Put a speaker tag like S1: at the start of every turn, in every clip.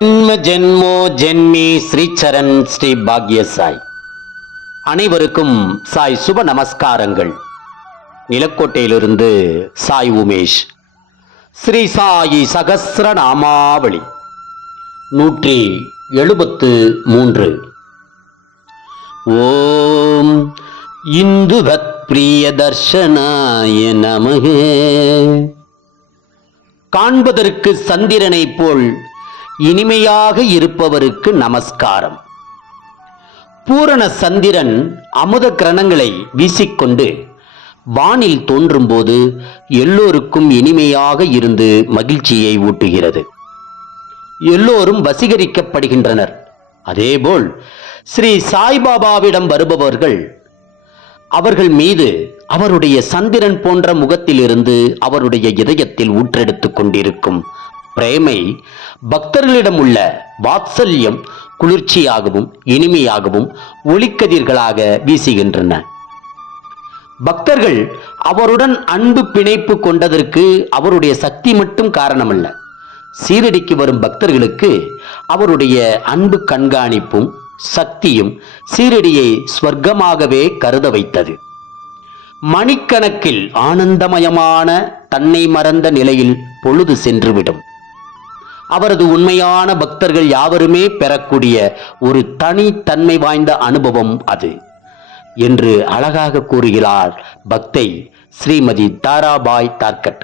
S1: ஜென்ம ஜென்மோ ஜென்மி ஸ்ரீச்சரண் ஸ்ரீ பாக்ய சாய் அனைவருக்கும் சாய் சுப நமஸ்காரங்கள். நிலக்கோட்டையிலிருந்து சாய் உமேஷ். ஸ்ரீ சாயி சகஸ்ர நாமாவளி நூற்றி எழுபத்து மூன்று. ஓம் இந்துவத் பிரிய தர்ஷனாய நமகே காண்பதற்கு சந்திரனைப் போல் இனிமையாக இருப்பவருக்கு நமஸ்காரம். பூரண சந்திரன் அமுத கிரணங்களை வீசிக்கொண்டு வானில் தோன்றும்போது எல்லோருக்கும் இனிமையாக இருந்து மகிழ்ச்சியை ஊட்டுகிறது. எல்லோரும் வசீகரிக்கப்படுகின்றனர். அதேபோல் ஸ்ரீ சாய்பாபாவிடம் வருபவர்கள் அவர்கள் மீது அவருடைய சந்திரன் போன்ற முகத்திலிருந்து அவருடைய இதயத்தில் ஊற்றெடுத்துக் கொண்டிருக்கும் பிரேமை பக்தர்களிடம் உள்ள வாத்சல்யம் குளிர்ச்சியாகவும் இனிமையாகவும் ஒளிக்கதிர்களாக வீசுகின்றன. பக்தர்கள் அவருடன் அன்பு பிணைப்பு கொண்டதற்கு அவருடைய சக்தி மட்டும் காரணமல்ல. சீரடிக்கு வரும் பக்தர்களுக்கு அவருடைய அன்பு கண்காணிப்பும் சக்தியும் சீரடியை ஸ்வர்க்கமாகவே கருத வைத்தது. மணிக்கணக்கில் ஆனந்தமயமான தன்னை மறந்த நிலையில் பொழுது சென்றுவிடும். அவரது உண்மையான பக்தர்கள் யாவருமே பெறக்கூடிய ஒரு தனித்தன்மை வாய்ந்த அனுபவம் அது என்று அழகாக கூறுகிறார் பக்தை ஸ்ரீமதி தாராபாய் தார்கட்.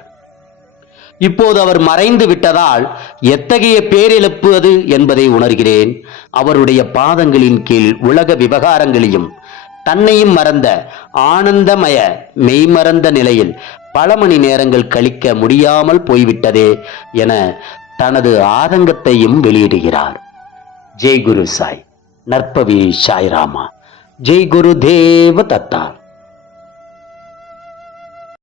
S1: இப்போது அவர் மறைந்து விட்டதால் எத்தகைய பேரிழப்பு அது என்பதை உணர்கிறேன். அவருடைய பாதங்களின் கீழ் உலக விவகாரங்களையும் தன்னையும் மறந்த ஆனந்தமய மெய்மறந்த நிலையில் பல மணி நேரங்கள் கழிக்க முடியாமல் போய்விட்டதே என தனது ஆதங்கத்தையும் வெளியிடுகிறார். ஜெய் குரு சாய் நற்பவி சாய்ராமா. ஜெய் குரு தேவ தத்தா